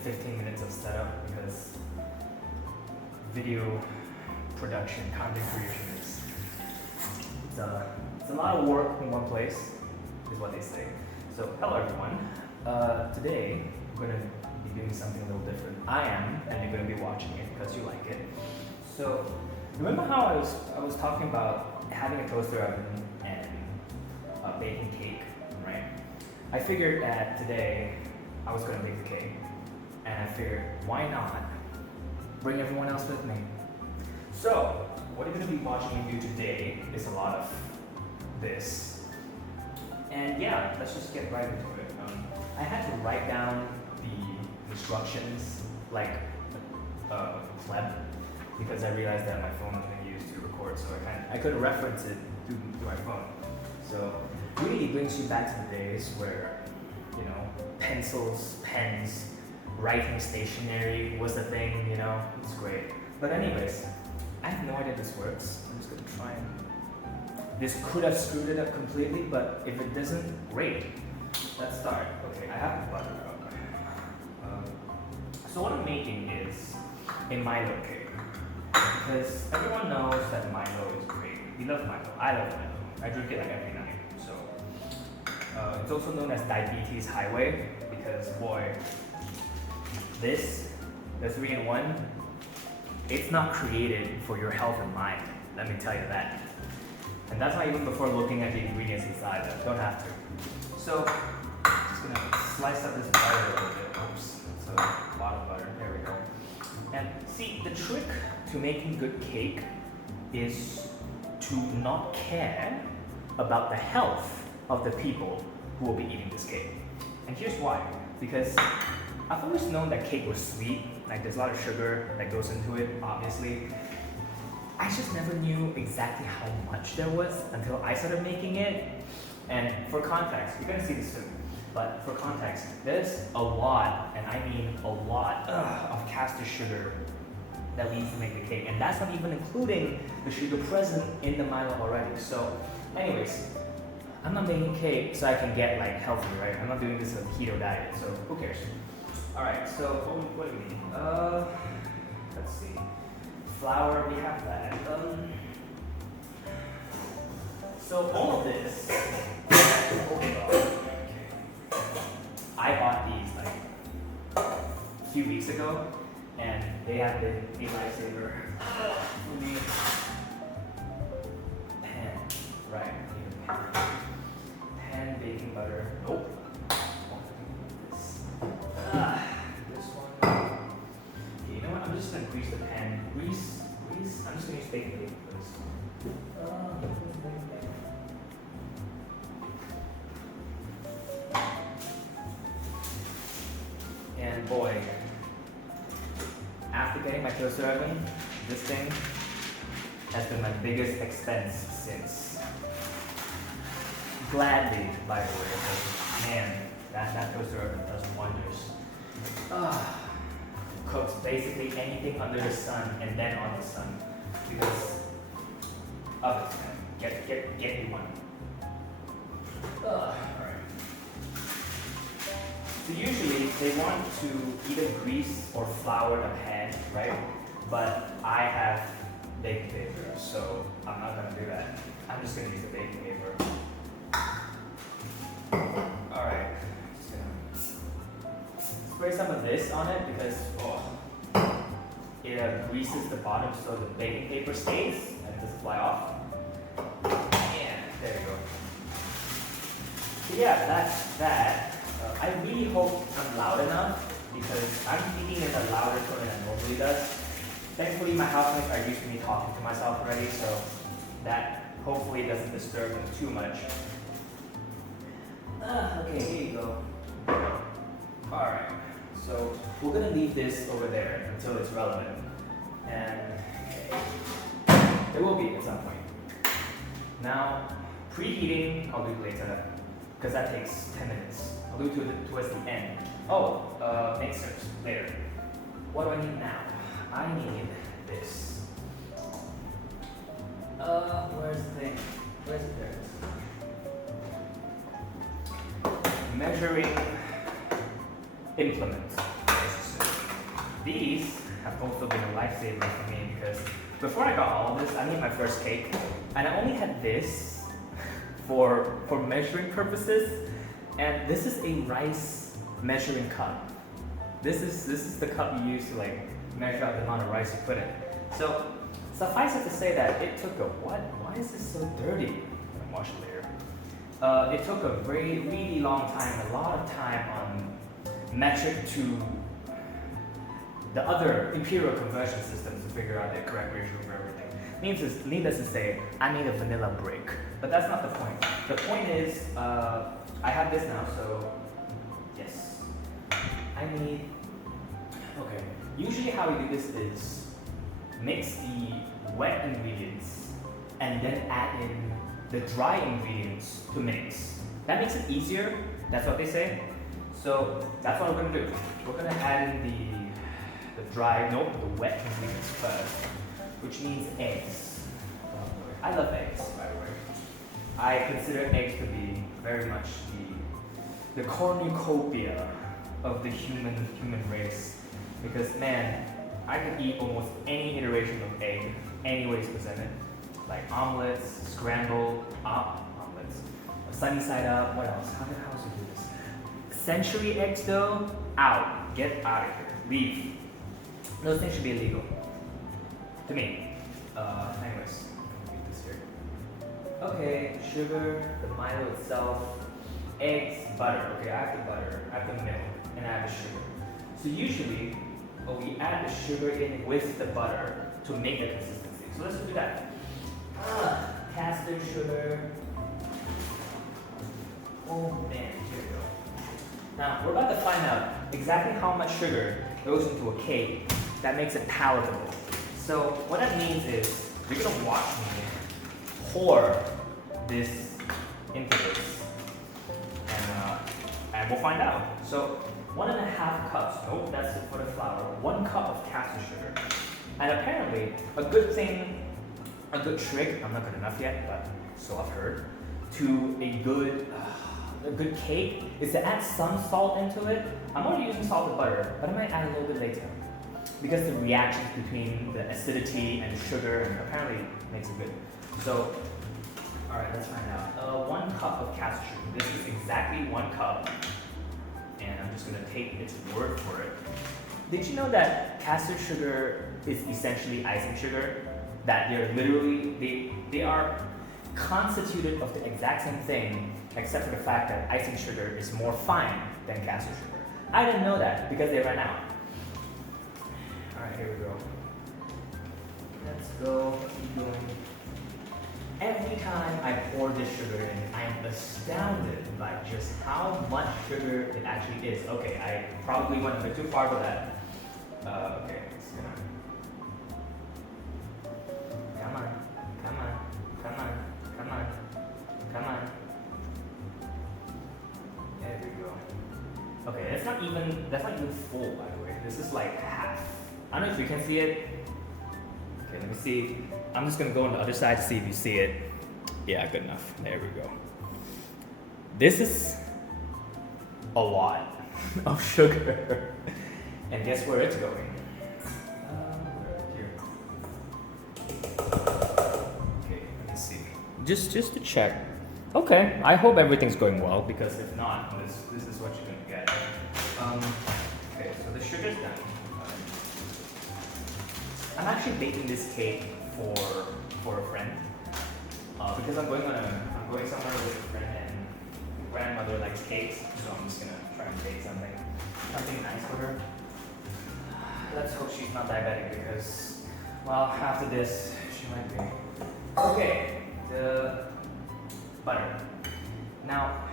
15 minutes of setup because video production, content creation is it's a lot of work in one place, is what they say. So hello everyone. Today I'm gonna be doing something a little different. I am, and you're gonna be watching it because you like it. So remember how I was talking about having a toaster oven and baking cake, right? I figured that today I was gonna bake the cake, and I figured why not bring everyone else with me. So what you're gonna be watching me do today is a lot of this, and yeah, let's just get right into it. I had to write down the instructions like a pleb because I realized that my phone was going to use to record, so I could reference it through my phone. So really brings you back to the days where, you know, pencils, pens, writing stationery was the thing, you know, it's great. But anyways, I have no idea this works. I'm just going to try and... This could have screwed it up completely, but if it doesn't, great. Let's start. Okay, I have the butter up. So what I'm making is a Milo cake. Because everyone knows that Milo is great. We love Milo. I love Milo. I drink it like every night. So it's also known as diabetes highway because boy, the 3-in-1, it's not created for your health and mind. Let me tell you that. And that's not even before looking at the ingredients inside. Don't have to. So just gonna slice up this butter a little bit. Oops, that's a lot of butter. There we go. And see, the trick to making good cake is to not care about the health of the people who will be eating this cake. And here's why. Because I've always known that cake was sweet, like there's a lot of sugar that goes into it, obviously. I just never knew exactly how much there was until I started making it. And for context, you're gonna see this soon, but for context, there's a lot, and I mean a lot, of caster sugar that we use to make the cake, and that's not even including the sugar present in the Milo already. So anyways, I'm not making cake so I can get like healthy, right? I'm not doing this as a keto diet, so who cares? Alright, so what do we need? Let's see. Flour, we have that. So all of this, I bought these like a few weeks ago, and they have been a lifesaver for me. Pan, right? Pan baking butter. Nope. This one. Okay, you know what? I'm just gonna grease the pan. Grease. I'm just gonna use baking paper for this. And boy, after getting my toaster oven, this thing has been my biggest expense since. Gladly, by the way, because man, that toaster oven does wonders. Cooks basically anything under the sun and then on the sun because of it, man. Get me one. Alright. So usually they want to either grease or flour the pan, right? But I have baking paper, so I'm not gonna do that. I'm just gonna use the baking paper. Alright. Spray some of this on it because it greases the bottom so the baking paper stays and doesn't fly off. And there you go. So yeah, that's that. I really hope I'm loud enough because I'm speaking in a louder tone than I normally does. Thankfully, my housemates are used to me talking to myself already, so that hopefully doesn't disturb them too much. Okay, here you go. Alright, so we're gonna leave this over there until it's relevant. And it will be at some point. Now, preheating, I'll do later, because that takes 10 minutes. I'll do it towards the end. Mixers, later. What do I need now? I need this. Where's the thing? Where's it? There it is. Measuring implement. these have also been a lifesaver for me because before I got all of this, I made my first cake, and I only had this for measuring purposes, and this is a rice measuring cup. This is the cup you use to like measure out the amount of rice you put in. So suffice it to say that it took a what? Why is this so dirty? I'm gonna wash it later. It took a really long time, a lot of time on metric to the other imperial conversion systems to figure out the correct ratio for everything. Needless to say, I made a vanilla brick, but that's not the point. The point is, I have this now, so yes, I need. Okay, usually how we do this is mix the wet ingredients and then add in the dry ingredients to mix. That makes it easier. That's what they say. So that's what we're gonna do. We're gonna add in the the wet ingredients first, which means eggs. I love eggs, by the way. I consider eggs to be very much the cornucopia of the human race, because man, I could eat almost any iteration of egg, any way it's presented, like omelets, scrambled omelets, sunny side up. What else? How else do you do this? Century eggs though, out. Get out of here. Leave. Those things should be illegal. To me. Anyways, read this here. Okay, sugar, the Milo itself, eggs, butter. Okay, I have the butter, I have the milk, and I have the sugar. So usually, we add the sugar in with the butter to make the consistency. So let's do that. Caster sugar. Oh man, here we go. Now, we're about to find out exactly how much sugar goes into a cake that makes it palatable. So what that means is, you're gonna watch me pour this into this, and we'll find out. So 1.5 cups, nope, that's it for the flour, 1 cup of caster sugar. And apparently, a good trick, I'm not good enough yet, but so I've heard, to a good cake is to add some salt into it. I'm already using salted butter, but I might add a little bit later, because the reactions between the acidity and sugar apparently makes it good. So, alright, let's find out. 1 cup of caster sugar. This is exactly 1 cup, and I'm just gonna take its word for it. Did you know that caster sugar is essentially icing sugar? That they're literally, they are constituted of the exact same thing, except for the fact that icing sugar is more fine than caster sugar. I didn't know that because they ran out. Alright, here we go. Let's go, keep going. Every time I pour this sugar in, I am astounded by just how much sugar it actually is. Okay, I probably went a bit too far with that. Okay, it's gonna. Come on, come on, come on, come on, come on. There we go. Okay, that's not even full, by the way. This is like half. I don't know if you can see it. Okay, let me see. I'm just gonna go on the other side to see if you see it. Yeah, good enough. There we go. This is a lot of sugar. And guess where it's going? Here. Okay, let me see. Just to check. Okay, I hope everything's going well, because if not, this is what you're gonna get. Okay, so the sugar's done. I'm actually baking this cake for a friend, because I'm going somewhere with a friend, and grandmother likes cakes, so I'm just gonna try and bake something nice for her. Let's hope she's not diabetic, because, well, after this she might be. Okay, the butter. Now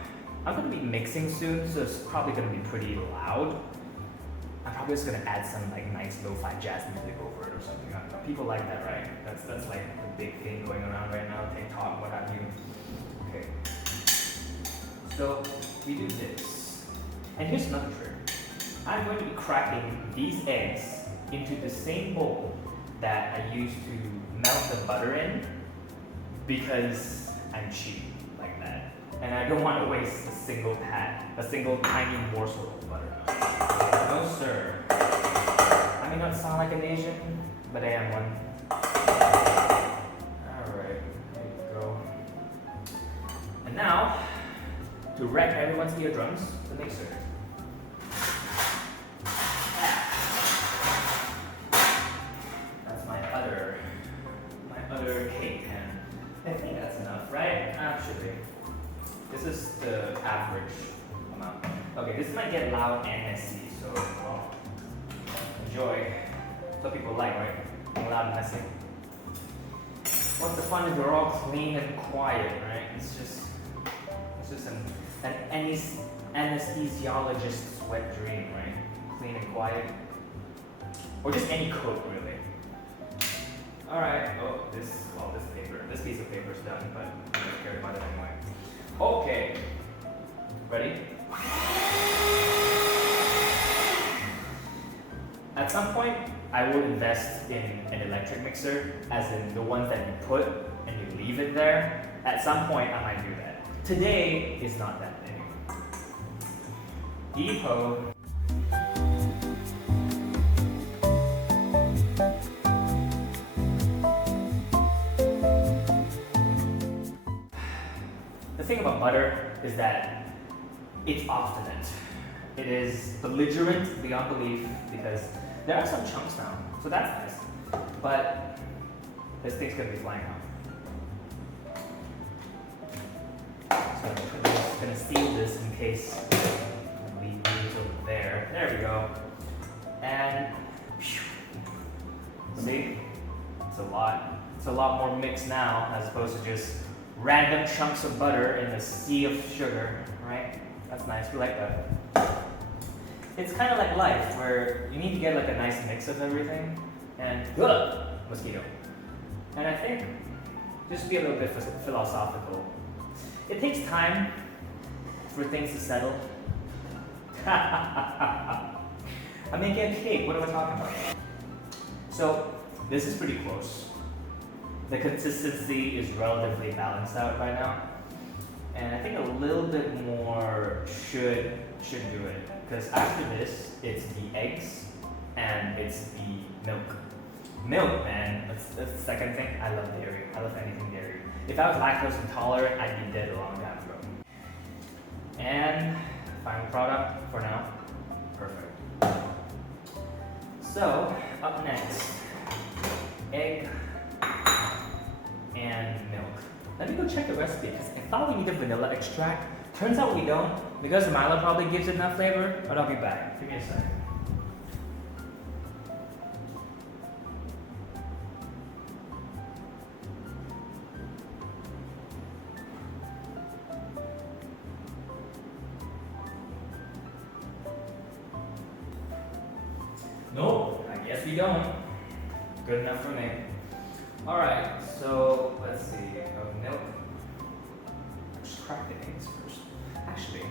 I'm gonna be mixing soon, so it's probably gonna be pretty loud. I'm probably just gonna add some like nice lo-fi jazz music over it or something. I don't know. People like that, right? That's like the big thing going around right now, TikTok, what have you. Okay. So we do this. And here's another trick. I'm going to be cracking these eggs into the same bowl that I used to melt the butter in, because I'm cheap like that. And I don't want to waste a single tiny morsel of butter. No sir. but I am one. Alright, there you go. And now, to wreck everyone's eardrums, the mixer. That's my other cake pan. I think that's enough, right? Actually, this is the average amount. Okay, this might get loud and messy, so well, enjoy. That's what people like, right? Being loud and messy. What's the fun if we're all clean and quiet, right? It's just an anesthesiologist's wet dream, right? Clean and quiet. Or just any coat, really. Alright, oh, this piece of paper is done, but I don't care about it anyway. Okay, ready? At some point, I will invest in an electric mixer, as in the ones that you put and you leave it there. At some point, I might do that. Today is not that day. Depot. The thing about butter is that it's obstinate. It is belligerent beyond belief because there are some chunks now, so that's nice. But this thing's gonna be flying out. So I'm gonna seal this in case we leave it over there. There we go. And see, it's a lot more mixed now as opposed to just random chunks of butter in a sea of sugar, right? That's nice. We like that. It's kind of like life, where you need to get like a nice mix of everything, and mosquito. And I think just be a little bit philosophical. It takes time for things to settle. I'm making a cake. What am I talking about? So this is pretty close. The consistency is relatively balanced out by now, and I think a little bit more should do it. Because after this, it's the eggs and it's the milk. Milk, man, that's the second thing. I love dairy. I love anything dairy. If I was lactose intolerant, I'd be dead a long time ago. And final product for now. Perfect. So, up next, egg and milk. Let me go check the recipe because I thought we needed vanilla extract. Turns out we don't, because Milo probably gives enough flavor, but I'll be back. Give me a second. Nope, I guess we don't. Good enough for me. Alright, so let's see. Milk. Just crack the eggs first. Actually,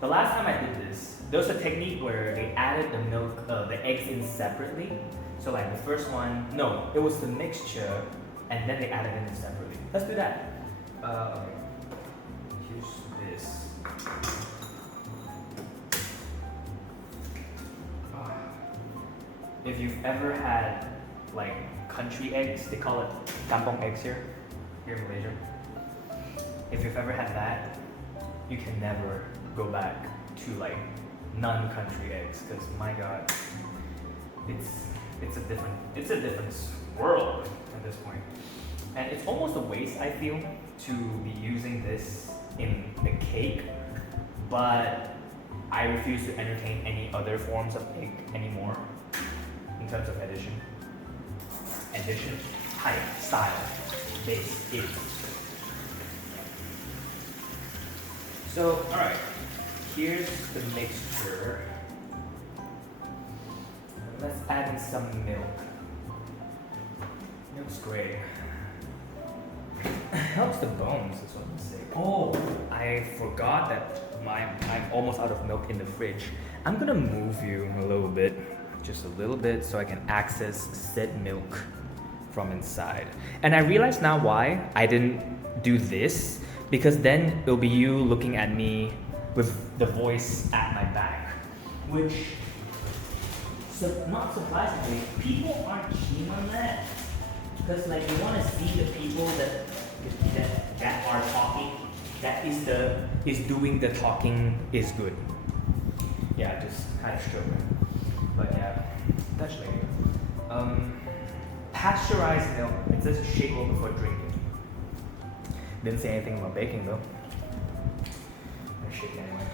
the last time I did this, there was a technique where they added the milk, the eggs in separately. So like the first one, no, it was the mixture, and then they added it in separately. Let's do that. Okay. Here's this. If you've ever had like country eggs, they call it kampong eggs here in Malaysia. If you've ever had that, you can never go back to like non-country eggs, because my god, it's a different world at this point. And it's almost a waste, I feel, to be using this in the cake, but I refuse to entertain any other forms of cake anymore in terms of addition, type, style, base, it. So, alright, here's the mixture. Let's add in some milk. Milk's great. Helps the bones, is what I'm saying. Oh, I forgot that I'm almost out of milk in the fridge. I'm gonna move you a little bit, just a little bit, so I can access said milk from inside. And I realize now why I didn't do this, because then it'll be you looking at me with the voice at my back, which So not surprisingly, people aren't keen on that. Because like you want to see the people that are talking, that is doing the talking is good. Yeah, just kind of struggling. But yeah, Dutch lady. Pasteurized milk. It says shake well before drinking. Didn't say anything about baking though. I'm gonna shake it anyway.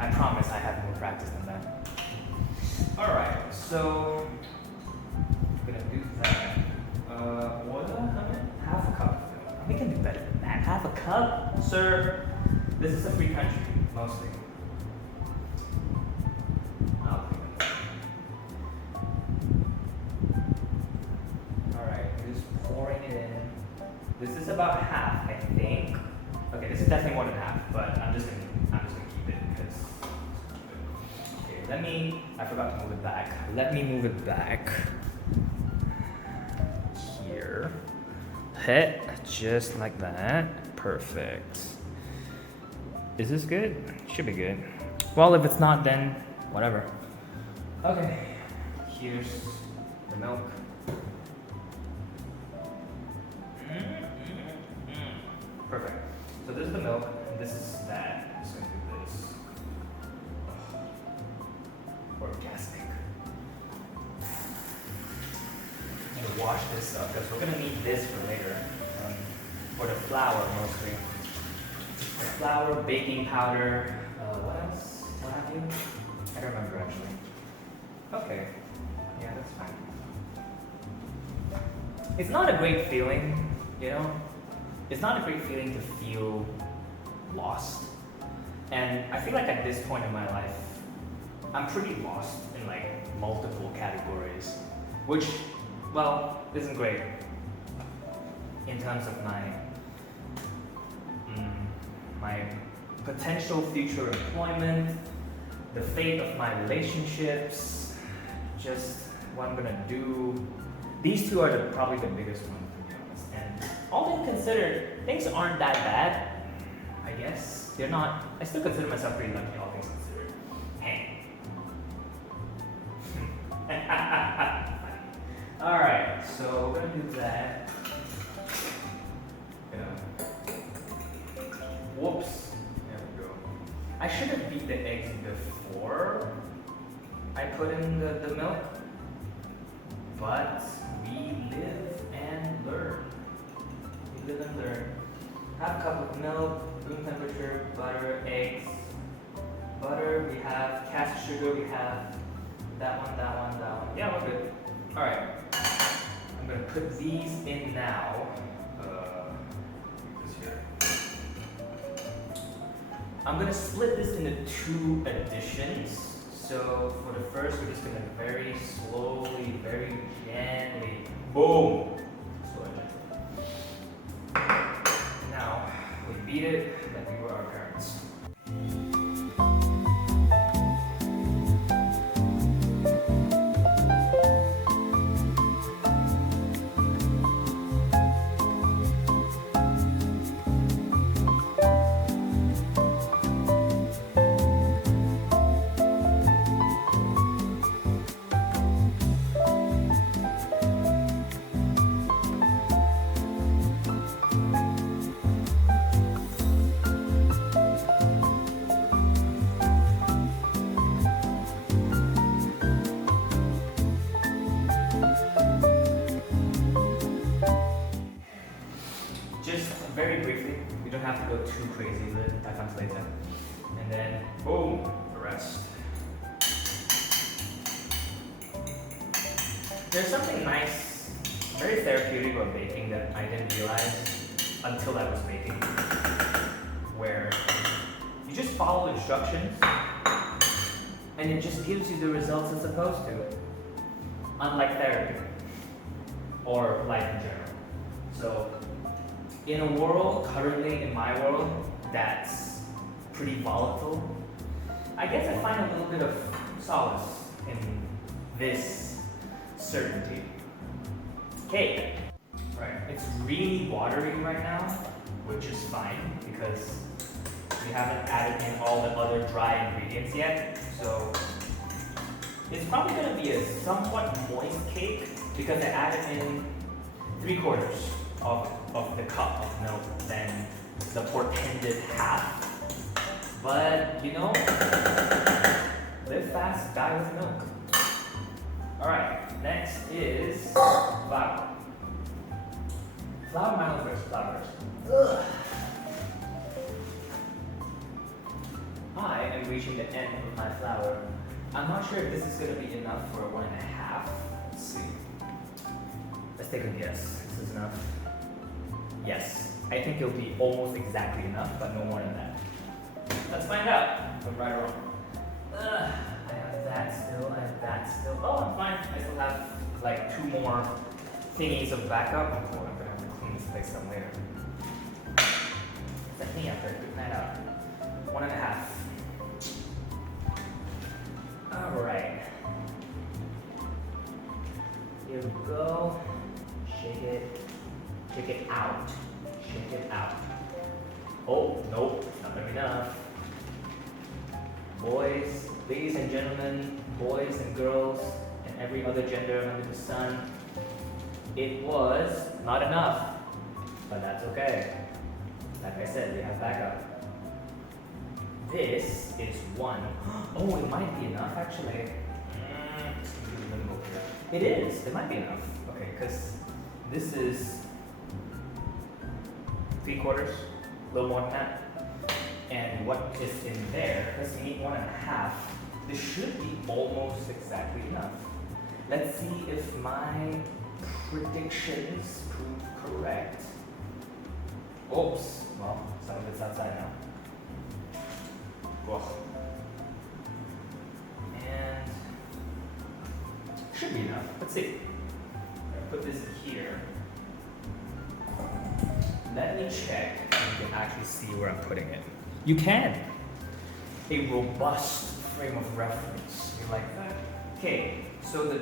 I promise I have more practice than that. Alright, so I'm gonna do that. Water, how many? Half a cup. We can do better than that. Half a cup? Sir, this is a free country, mostly. Alright, just pouring it in. This is about half, I think. Okay, this is definitely more than half, but I'm just gonna keep it because okay, I forgot to move it back. Let me move it back. Here. Hit, just like that. Perfect. Is this good? Should be good. Well, if it's not, then whatever. Okay, here's the milk. Perfect. So this is the milk, and this is that. I'm just gonna do this. Orgasmic. I'm gonna wash this up because we're gonna need this for later. For the flour mostly. The flour, baking powder, what else? What have you? I don't remember actually. Okay. Yeah, that's fine. It's not a great feeling, you know? It's not a great feeling to feel lost. And I feel like at this point in my life, I'm pretty lost in like multiple categories, which, well, isn't great in terms of my potential future employment, the fate of my relationships, just what I'm gonna do. These two are probably the biggest ones, to be honest. And all things considered, things aren't that bad, I guess. They're not, I still consider myself pretty lucky, all things considered. Hey. Alright, so we're gonna do that. Whoops. There we go. I should have beat the eggs before I put in the milk. But we live and learn. We live and learn. Half a cup of milk, room temperature, butter, eggs. Butter, we have caster sugar, we have that one. Yeah, we're good. Alright. I'm gonna put these in now. This here. I'm gonna split this into two additions. So for the first, we're just gonna very slowly, very gently, boom. Slow and gently. Now we beat it like we were our parents. Very briefly, you don't have to go too crazy with it, that comes later. And then, boom, the rest. There's something nice, very therapeutic about baking that I didn't realize until I was baking, where you just follow instructions and it just gives you the results it's supposed to, unlike therapy or life in general. So, in a world, currently in my world, that's pretty volatile, I guess I find a little bit of solace in this certainty. Okay, right, it's really watery right now, which is fine because We haven't added in all the other dry ingredients yet, so it's probably going to be a somewhat moist cake because I added in 3/4 of the cup of milk than the portended half. But you know, live fast, die with milk. Alright, next is flour. Flour, Milo first, flour first. Ugh. I am reaching the end of my flour. I'm not sure if this is going to be enough for 1.5. Let's see. Let's take a guess. This is enough? Yes. I think it'll be almost exactly enough, but no more than that. Let's find out if I'm right or wrong. I have that still, I have that still. Oh, I'm fine. I still have like 2 more thingies of backup. Oh, cool. I'm going to have to clean this place up later. I think after I took that out. 1.5. Alright. Here we go. Shake it. Shake it out. Shake it out. Oh, nope, not gonna be enough. Boys, ladies and gentlemen, boys and girls, and every other gender under the sun, it was not enough. But that's okay. Like I said, we have backup. This is 1. Oh, it might be enough actually. It is. It might be enough. Okay, because this is 3/4, a little more than that. And what is in there, because we need 1.5, this should be almost exactly enough. Let's see if my predictions prove correct. Oops, well, some of it's outside now. Whoa. And should be enough. Let's see. I'm gonna put this here. Let me check if you can actually see where I'm putting it. You can. A robust frame of reference. You like that? Okay, so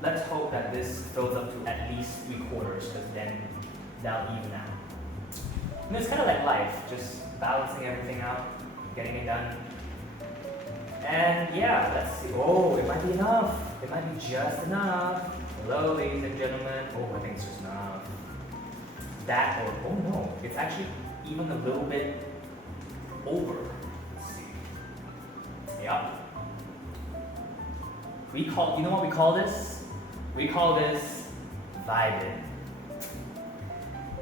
let's hope that this fills up to at least 3/4, because then that'll even out. And it's kind of like life, just balancing everything out, getting it done. And yeah, let's see. Oh, it might be enough. It might be just enough. Hello, ladies and gentlemen. Oh, I think it's just enough. That or, oh no, it's actually even a little bit over. Let's see. Yep. You know what we call this? We call this vibing.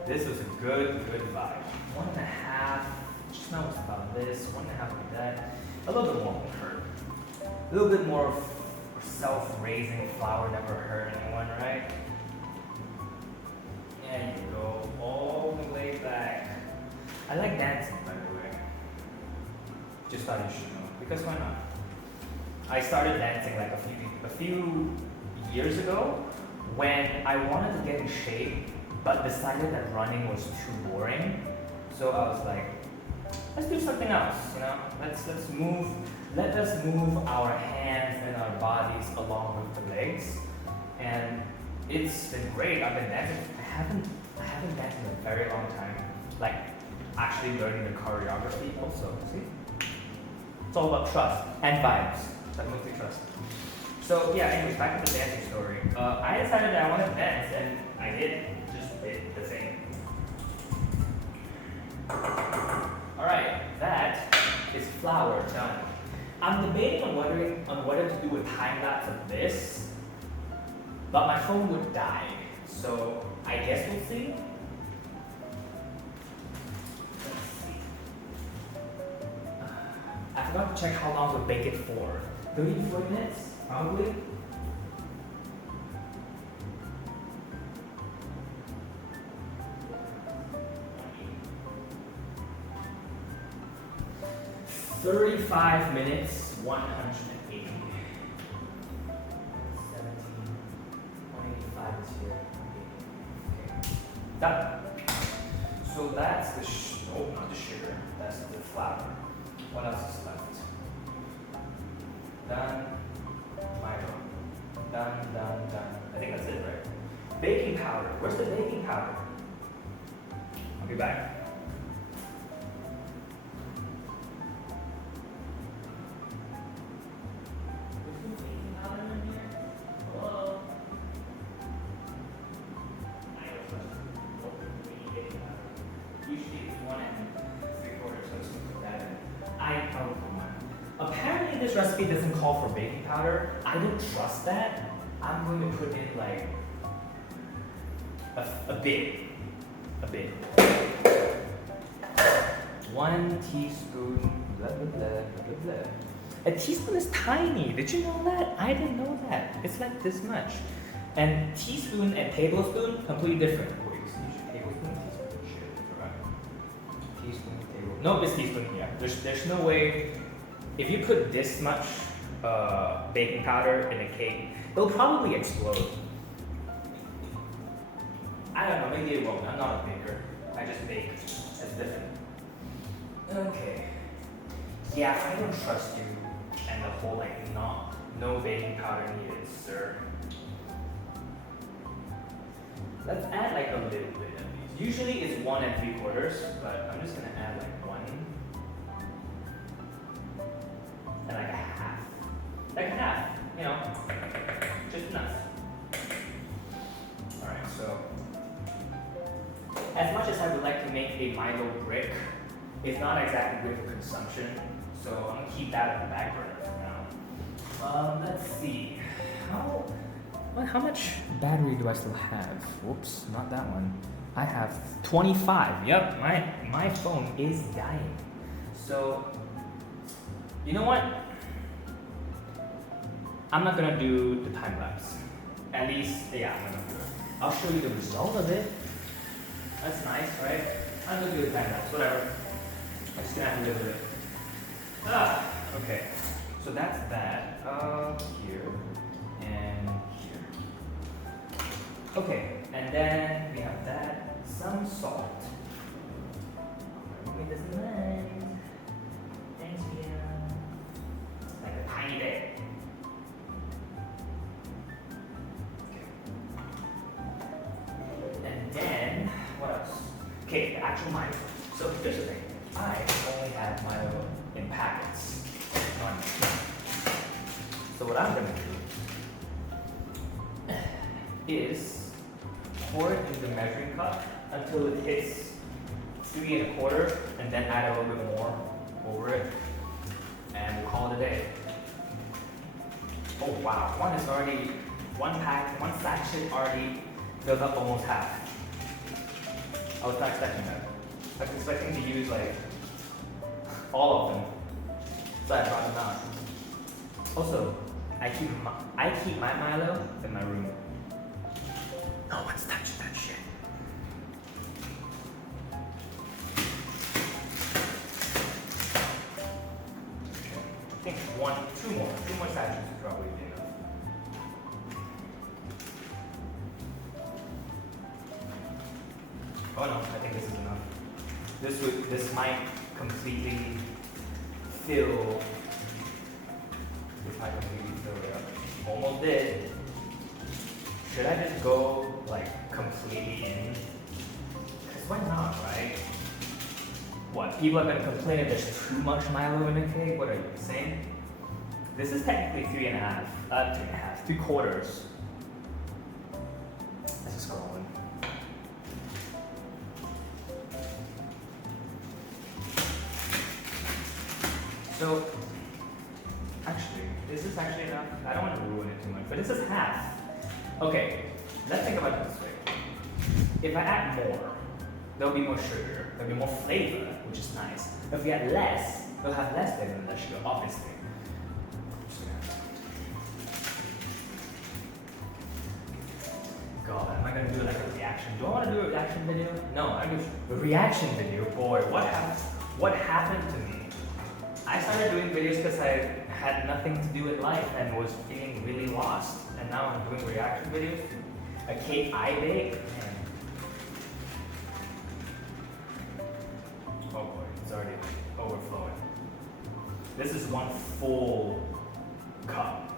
This was a good vibe. 1.5, just now it's about this, 1.5 like that. A little bit more won't hurt. A little bit more of self-raising flour never hurt anyone, right? There you go, all the way back. I like dancing, by the way. Just thought you should know, because why not? I started dancing like a few years ago when I wanted to get in shape, but decided that running was too boring. So I was like, let's do something else, you know? Let us move our hands and our bodies along with the legs. And it's been great. I've been dancing. I haven't danced in a very long time. Like actually learning the choreography also. See? It's all about trust and vibes, but mostly trust. So yeah, anyways, back to the dancing story. I decided that I wanted to dance, and I did. Just did the same. Alright, that is flour done. I'm debating on whether to do a time lapse of this, but my phone would die. So I guess we'll see. Let's see. I forgot to check how long to bake it for. 30 to 40 minutes, probably. "35 minutes, 180. 17, 185 is here. Okay. Done. So that's the not the sugar. That's the flour. What else is left? Done. Milo. Done. I think that's it, right? Baking powder. Where's the baking powder? I'll be back. this recipe doesn't call for baking powder, I don't trust that. I'm going to put in like a bit. 1 teaspoon, blah, blah, blah, blah, blah. A teaspoon is tiny. Did you know that? I didn't know that. It's like this much. And teaspoon and tablespoon, completely different. Wait, tablespoon, teaspoon, shit, alright. Teaspoon, tablespoon. No, it's teaspoon, yeah. There's no way. If you put this much baking powder in a cake, it'll probably explode. I don't know, maybe it won't. I'm not a baker. I just bake. It's different. Okay. Yeah, I don't trust you and the whole like no baking powder needed, sir. Let's add like a little bit of these. Usually it's 1 3/4, but I'm just gonna add like 1 and like a half. Like a half, you know, just enough. Alright, so as much as I would like to make a Milo brick, it's not exactly good for consumption, so I'm gonna keep that in the back burner for now. Let's see. How much battery do I still have? Whoops, not that one. I have 25. Yep, my phone is dying. So, you know what? I'm not gonna do the time lapse. At least, yeah, I'm gonna do it. I'll show you the result of it. That's nice, right? I'm gonna do the time lapse, whatever. I'm just gonna have to live with it. Okay. So that's that. Here and here. Okay, and then we have that. Some salt. Roommate doesn't mind. Thanks, Mia. Like a tiny bit. Okay. And then what else? Okay, the actual Milo. So here's the thing. I only have Milo in packets. So what I'm gonna do is pour it in the measuring cup until it hits 3 1/4, and then add a little bit more over it, and we'll call it a day. Oh wow, one sachet already filled up almost half. I was not expecting that. I was expecting to use like all of them, so I brought them out. Also, I keep my Milo in my room. No one's touching that shit. I think two more sachets would probably be enough. Oh no, I think this is enough. This might completely fill. This might completely fill it up. Almost did. Should I just go like completely in? Cause why not, right? What? People are gonna complain if there's too much Milo in a cake? What are you saying? This is technically 3 1/2, 3/4. Let's just go on. So, actually, is this actually enough? I don't want to ruin it too much, but this is half. Okay, let's think about it this way. If I add more, there'll be more sugar, there'll be more flavor, which is nice. If we add less, we'll have less flavor and less sugar, obviously. God, am I gonna do like a reaction? Do I want to do a reaction video? No, I do a reaction video. Boy, what happened to me? I started doing videos because I had nothing to do in life and was feeling really lost. And now I'm doing reaction videos to a cake I bake. Man. Oh boy, it's already overflowing. This is 1 full cup.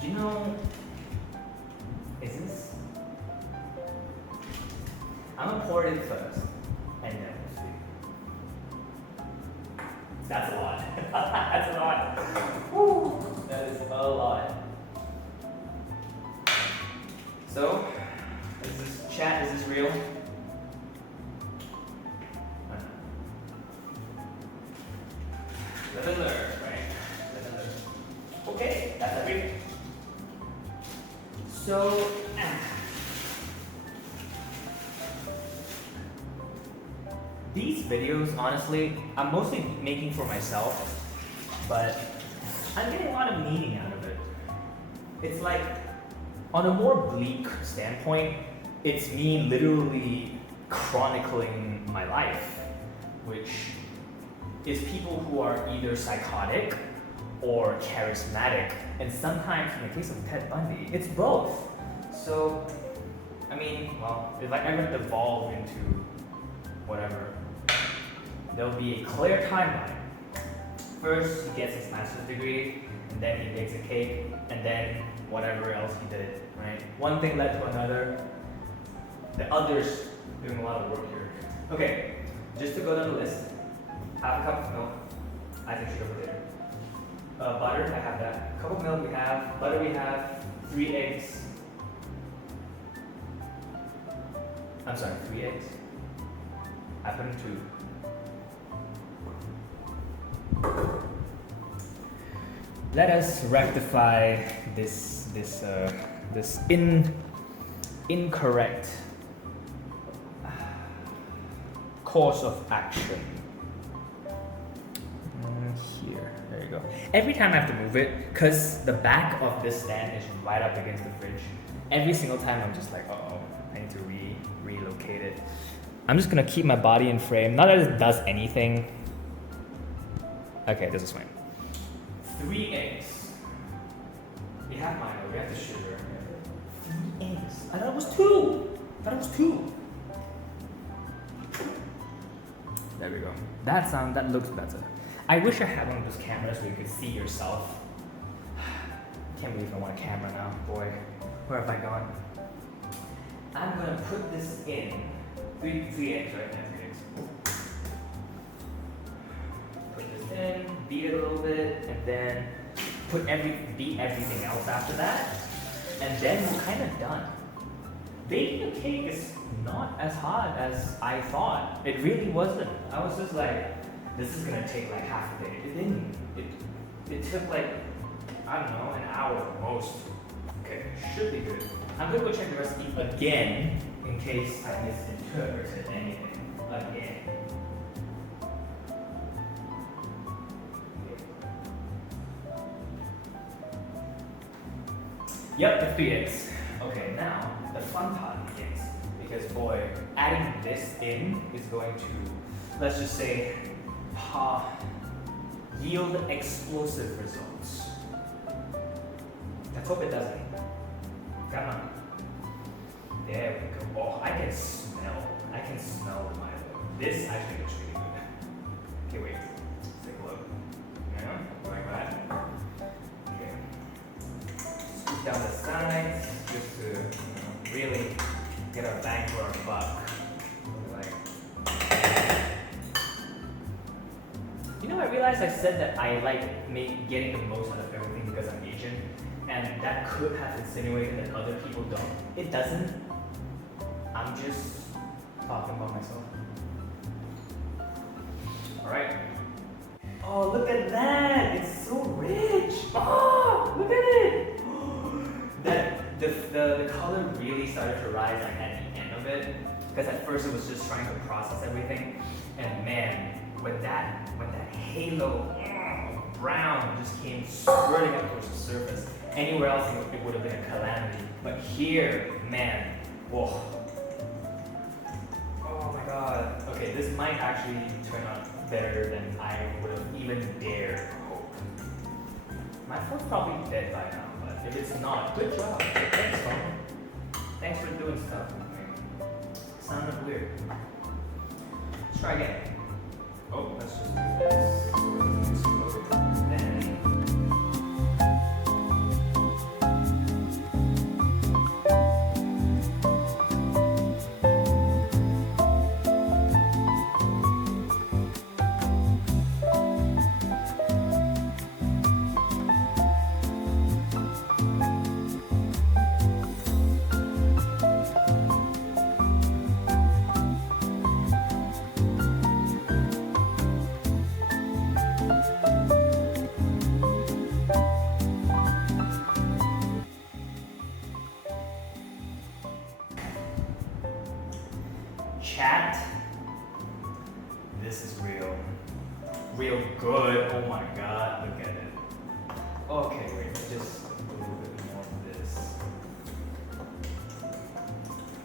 Do you know, is this? I'm gonna pour it in first, and then we'll see. That's a lot. That's a lot. Woo. That is a lot. So, is this chat? Is this real? Live and learn, right? So, these videos, honestly, I'm mostly making for myself, but I'm getting a lot of meaning out of it. It's like, on a more bleak standpoint, it's me literally chronicling my life, which is people who are either psychotic or charismatic, and sometimes in the case of Ted Bundy, it's both. So, I mean, well, if I ever devolve into whatever, there'll be a clear timeline. First, he gets his master's degree, and then he bakes a cake, and then whatever else he did, right? One thing led to another. The others doing a lot of work here. Okay, just to go down the list, half a cup of milk, I think sugar potato. Butter, I have that. Cup of milk we have, butter we have, 3 eggs. I'm sorry, 3 eggs. I put in 2. Let us rectify this incorrect course of action. Here, there you go. Every time I have to move it, because the back of this stand is right up against the fridge, every single time I'm just like, uh-oh, I need to relocate it. I'm just gonna keep my body in frame. Not that it does anything. Okay, this is fine. 3 eggs. We have Milo, we have the sugar. 3 eggs. I thought it was 2. There we go. That looks better. I wish I had one of those cameras where you could see yourself. Can't believe I want a camera now, boy. Where have I gone? I'm gonna put this in. 3 eggs, right? 3 eggs. Put this in, beat it a little bit, and then beat everything else after that. And then we're kind of done. Baking a cake is not as hard as I thought. It really wasn't. I was just like, this is gonna take like half a day. It didn't. It took like, I don't know, an hour at most. Okay, should be good. I'm gonna go check the recipe again in case I misinterpreted anything. Again. Yep, the 3 eggs. Okay, now the fun part begins. Because boy, adding this in is going to, let's just say, yield explosive results. Let's hope it doesn't. Come on. There we go. Oh, I can smell the Milo. This actually looks really good. Okay, wait. Let's take a look. Yeah, like that. Okay. Scoop down the sides just to really get our bang for our buck. You know, I realized I said that I like getting the most out of everything because I'm Asian, and that could have insinuated that other people don't. It doesn't. I'm just talking about myself. Alright. Oh, look at that! It's so rich! Oh, look at it! The color really started to rise like at the end of it, because at first it was just trying to process everything, and man, when that halo of brown just came swirling up towards the surface, anywhere else it would have been a calamity. But here, man, whoa. Oh my god. Okay, this might actually turn out better than I would have even dared hope. My phone's probably dead by now, but if it's not, good job. Thanks, phone. Thanks for doing stuff with me. Sounded weird. Let's try again. Oh, let's just do this. Then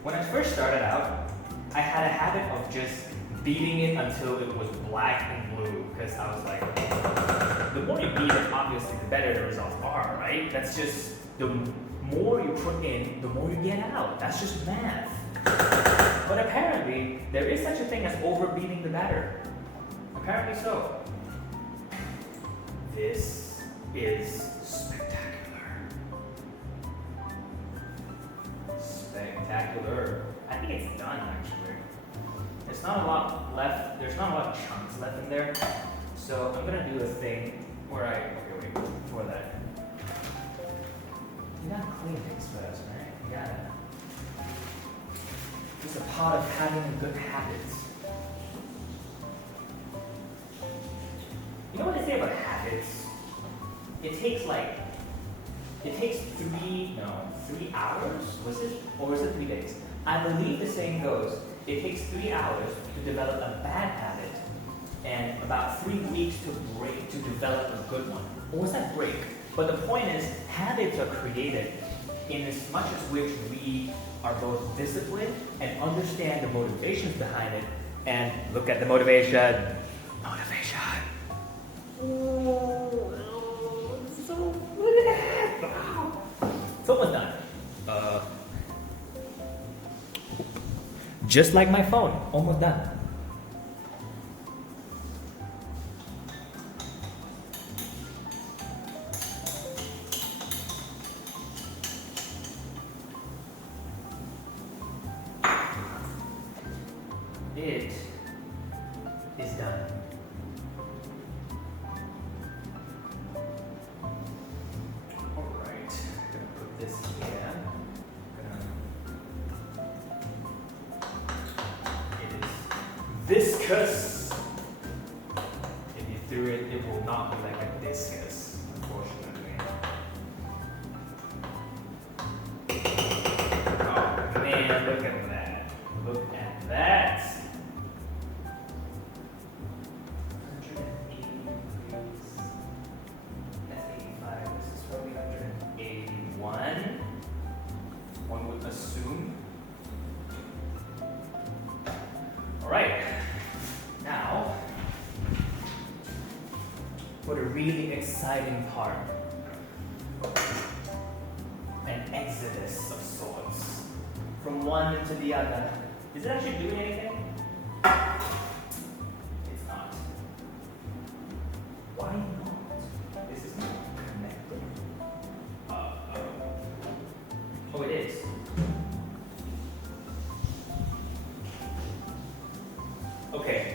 When I first started out, I had a habit of just beating it until it was black and blue, because I was like, the more you beat it, obviously, the better the results are, right? That's just, the more you put in, the more you get out. That's just math. But apparently, there is such a thing as overbeating the batter. Apparently so. This is spectacular. Spectacular. I think it's done, actually. There's not a lot left. There's not a lot of chunks left in there. So I'm gonna do a thing where okay, wait, before that. You gotta clean things first, right? You gotta. It's a part of having good habits. You know what they say about habits? It takes 3 hours, was it? Or was it 3 days? I believe the saying goes, it takes 3 hours to develop a bad habit and about 3 weeks to develop a good one. Or was that break? But the point is, habits are created in as much as which we are both disciplined and understand the motivations behind it. And look at the motivation. Motivation. So it's almost done. Just like my phone, almost done. It is done. Alright, gonna put this here. It is viscous. If you threw it, it will not be like a discus, unfortunately. Oh man, look at that. Look at that. 180 degrees. That's 85. This is probably 181. One would assume. Alright. Now, for the really exciting part. An exodus of sorts. From one to the other. Is it actually doing anything? It's not. Why not? This is not connected. Oh, it is. Okay.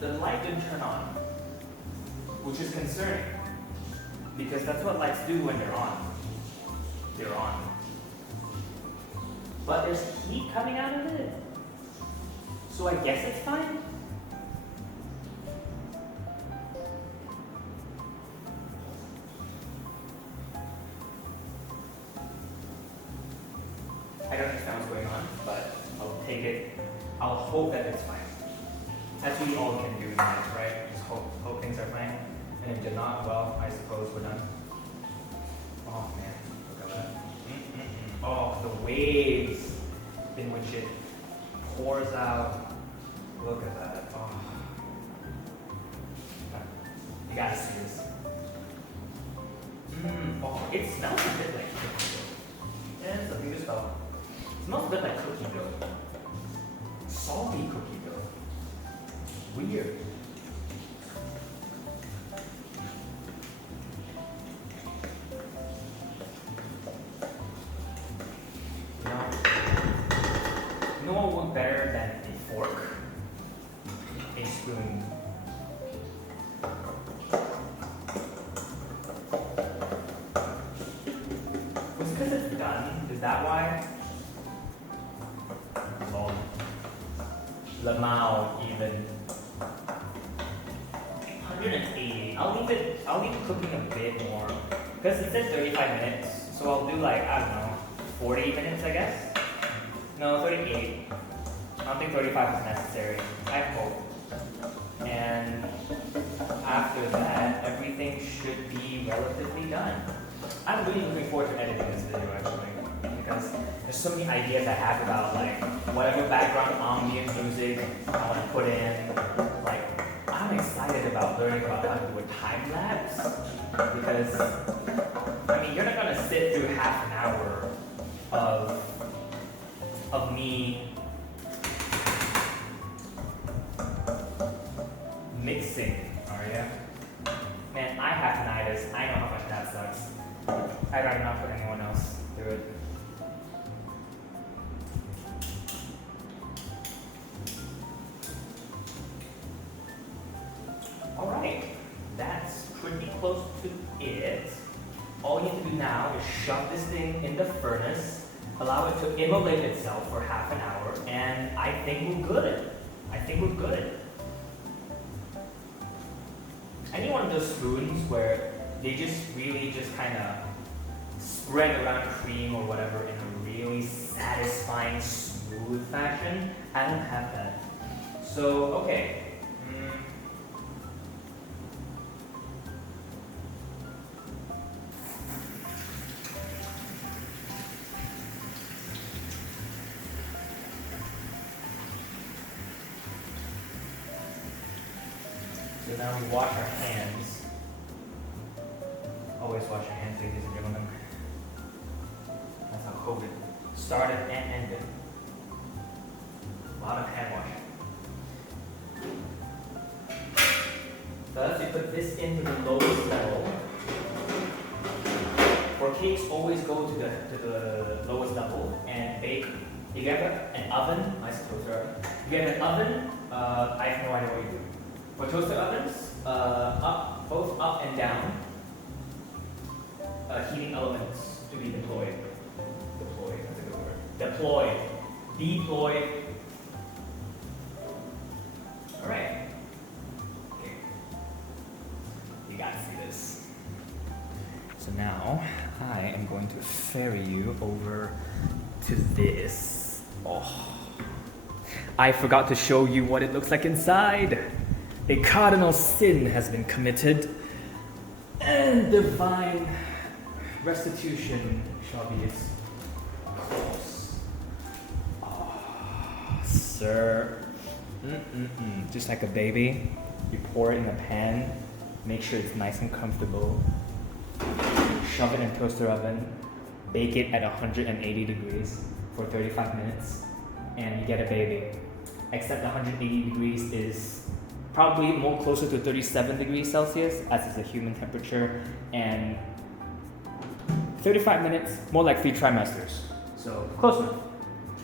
The light didn't turn on, which is concerning, because that's what lights do when they're on. They're on. But there's heat coming out of it. So I guess it's fine. I don't understand what's going on, but I'll take it. I'll hope that it's fine. That's what we all can do in life, right? Just hope things are fine. And if they're not, well, I suppose we're done. Oh man, look at that. Oh, the waves in which it pours out. Look at that. Oh. You gotta see this. Oh, it smells a bit like cookie dough. Yeah, it's a big spell. It smells a bit like cookie dough. Salty cookie dough. Weird. You know what would work better than a fork? A spoon. Was it because it's done? Is that why? Lol. Lamau even. 180. I'll leave it cooking a bit more. Because it says 35 minutes. So I'll do like, I don't know, 40 minutes I guess? No, 38. I don't think 35 is necessary. I hope. And after that, everything should be relatively done. I'm really looking forward to editing this video actually. because there's so many ideas I have about like whatever background ambient music I want to put in. Like I'm excited about learning about how to do a time lapse because I mean you're not gonna sit through half an hour of me mixing, are ya? Man, I have tinnitus. I know how much that sucks. I'd rather not put anyone else through it. Alright, that's pretty close to it. All you need to do now is shove this thing in the furnace, allow it to immolate itself for half an hour, and I think we're good. I think we're good. I need one of those spoons where they just really just kind of spread around cream or whatever in a really satisfying, smooth fashion. I don't have that. So, okay. So now we wash our hands. Always wash your hands, ladies and gentlemen. That's how COVID started and ended. A lot of hand washing. First, you put this into the lowest level. For cakes, always go to the lowest level and bake. You get an oven, I suppose, right? You get an oven, I have no idea what you do. For toaster ovens, both up and down, heating elements to be deployed. Deployed, that's a good word. Deployed. Deployed. Alright. Okay. You gotta see this. So now, I am going to ferry you over to this. Oh. I forgot to show you what it looks like inside. A cardinal sin has been committed, and divine restitution shall be its course. Oh, sir. Just like a baby, you pour it in a pan, make sure it's nice and comfortable, shove it in a toaster oven, bake it at 180 degrees for 35 minutes, and you get a baby. Except 180 degrees is probably more closer to 37 degrees Celsius, as is the human temperature, and 35 minutes, more like 3 trimesters. So, close enough.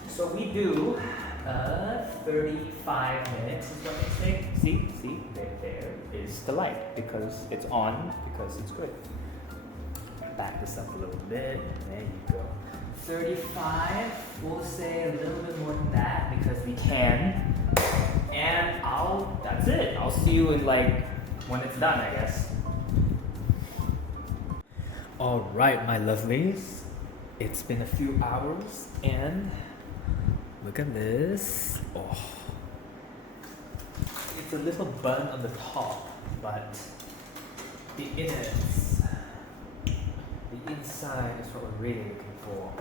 So we do 35 minutes is what they say. See, there is the light, because it's on, because it's good. Back this up a little bit, there you go. 35, we'll say a little bit more than that, because we can. And that's it. I'll see you in like, when it's done, I guess. Alright, my lovelies. It's been a few hours, and look at this. Oh. It's a little burnt on the top, but the innards, the inside is what we're really looking for.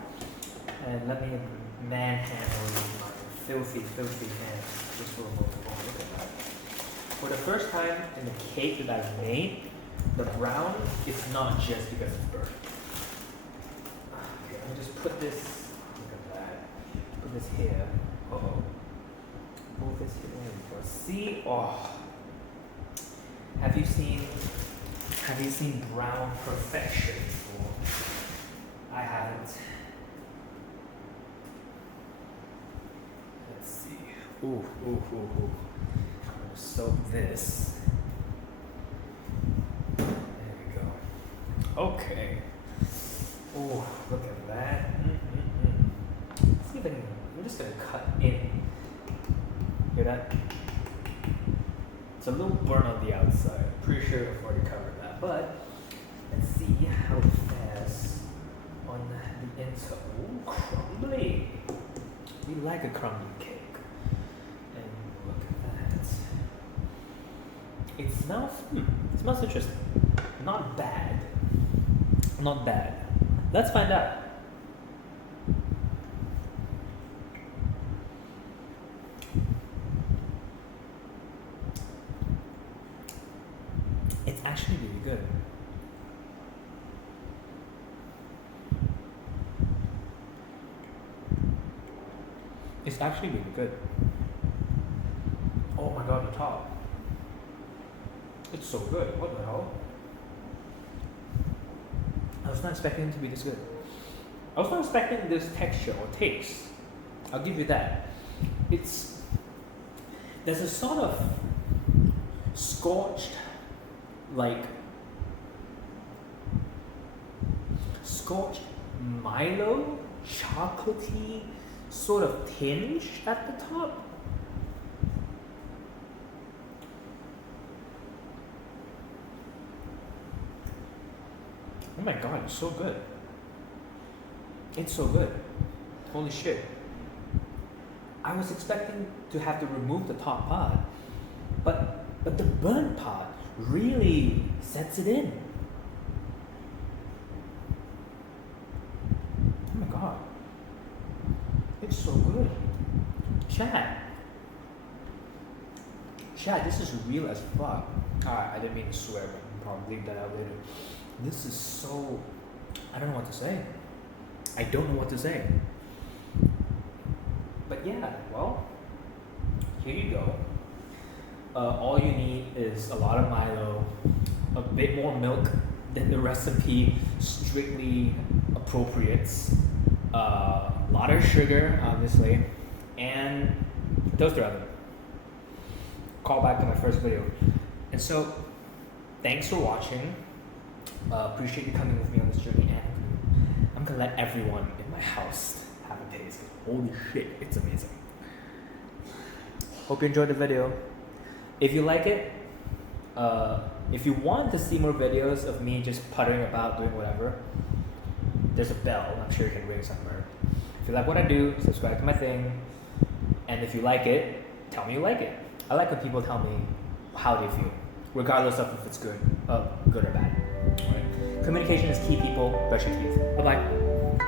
And let me manhandle my filthy hands just for a moment. Oh, look at that. For the first time in the cake that I've made, the brown is not just because it's burnt. Okay, let me just put this, look at that, put this here. Uh-oh. Pull this here, there we go. See? Oh. Have you seen brown perfection before? I haven't. Let's see. Ooh. I'm gonna soak this. There we go. Okay. Oh, look at that. Let's see if I can, we're just gonna cut in. Hear that? It's a little burnt on the outside. I'm pretty sure I've already covered that. But let's see how it fares on the inside. Ooh, crumbly. We like a crumbly cake. And look at that. It smells interesting. Not bad. Let's find out. actually really good. It's actually really good. Oh my god, the top. It's so good. What the hell? I was not expecting it to be this good. I was not expecting this texture or taste. I'll give you that. There's a sort of scorched Milo, chocolatey sort of tinge at the top. Oh my god, it's so good. It's so good. Holy shit. I was expecting to have to remove the top part, but the burnt part really sets it in. Oh my god. It's so good. Chad, this is real as fuck. I didn't mean to swear, but I'll probably leave that out later. This is so... I don't know what to say. I don't know what to say. But yeah, well, here you go. All you need is a lot of Milo, a bit more milk than the recipe strictly appropriates, a lot of sugar, obviously, and toaster oven. Call back to my first video. And so, thanks for watching. Appreciate you coming with me on this journey, and I'm gonna let everyone in my house have a taste. Holy shit, it's amazing. Hope you enjoyed the video. If you like it, if you want to see more videos of me just puttering about doing whatever, there's a bell. I'm sure you can ring somewhere. If you like what I do, subscribe to my thing. And if you like it, tell me you like it. I like when people tell me how they feel, regardless of if it's good or bad. Right? Communication is key, people. Brush your teeth. Bye-bye.